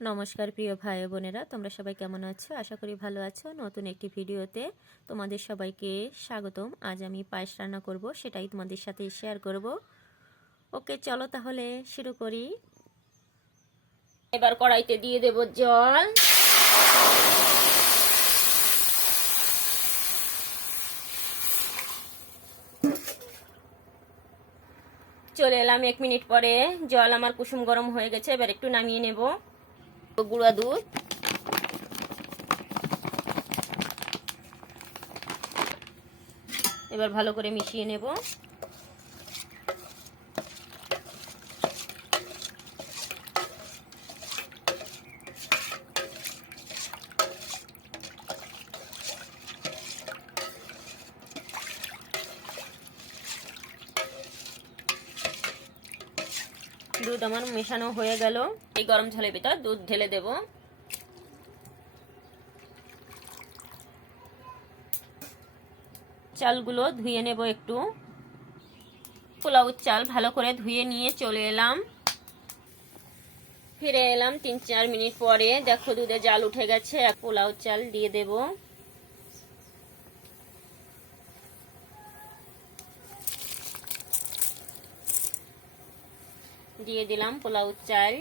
নমস্কার প্রিয় ভাই বোনেরা, তোমরা সবাই কেমন আছো? আশা করি ভালো আছো। নতুন একটি ভিডিওতে তোমাদের সবাইকে স্বাগতম। আজ আমি পায়েস রান্না করব, সেটাই তোমাদের সাথে শেয়ার করব। ওকে, চলো তাহলে শুরু করি। এবার কড়াইতে দিয়ে দেব জল। চলে এলাম এক মিনিট পরে। জল আমার কুসুম গরম হয়ে গেছে, এবার একটু নামিয়ে নেব। গুঁড়া দুধ। এবার ভালো করে মিশিয়ে নেব। দুধ আমার মেশানো হয়ে গেল। এই গরম ঝোলের ভিতর দুধ ঢেলে দেব। চালগুলো ধুয়ে নেব একটু। পোলাও চাল ভালো করে ধুয়ে নিয়ে চলে এলাম। ফিরে এলাম তিন চার মিনিট পরে। দেখো দুধে জাল উঠে গেছে। এক চাল দিয়ে দেব। দিয়ে দিলাম পোলাও চাল।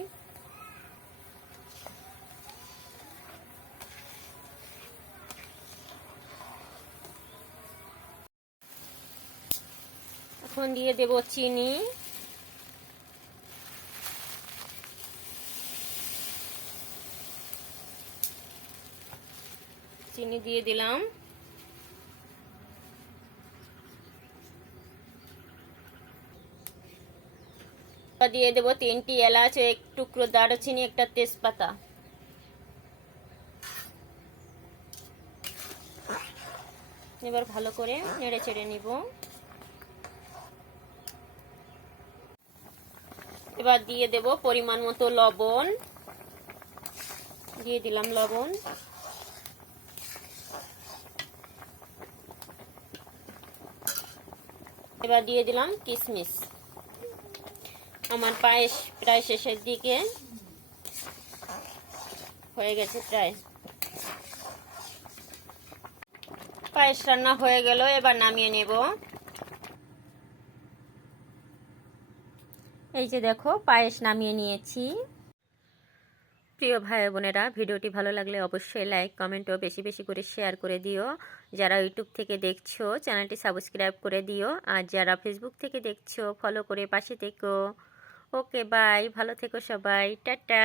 এখন দিয়ে দেব চিনি। চিনি দিয়ে দিলাম। দিয়ে দেবো তিনটি এলাচ, এক টুকরো দারুচিনি, একটা তেজপাতা। এবার ভালো করে নেড়ে চেড়ে নিব। এবার দিয়ে দেব পরিমাণ মতো লবণ। দিয়ে দিলাম লবণ। এবার দিয়ে দিলাম কিশমিশ আমার পায়েস প্রায় শেষের দিকে হয়ে গেছে প্রায়। পায়েস রান্না হয়ে গেল, এবার নামিয়ে নেব। এই যে দেখো, পায়েস নামিয়ে নিয়েছি। প্রিয় ভাই বোনেরা, ভিডিওটি ভালো লাগলে অবশ্যই লাইক, কমেন্ট ও বেশি বেশি করে শেয়ার করে দিও। যারা ইউটিউব থেকে দেখছ, চ্যানেলটি সাবস্ক্রাইব করে দিও। আর যারা ফেসবুক থেকে দেখছ ফলো করে পাশে থেকো। ওকে বাই ভালো থেকো সবাই টাটা।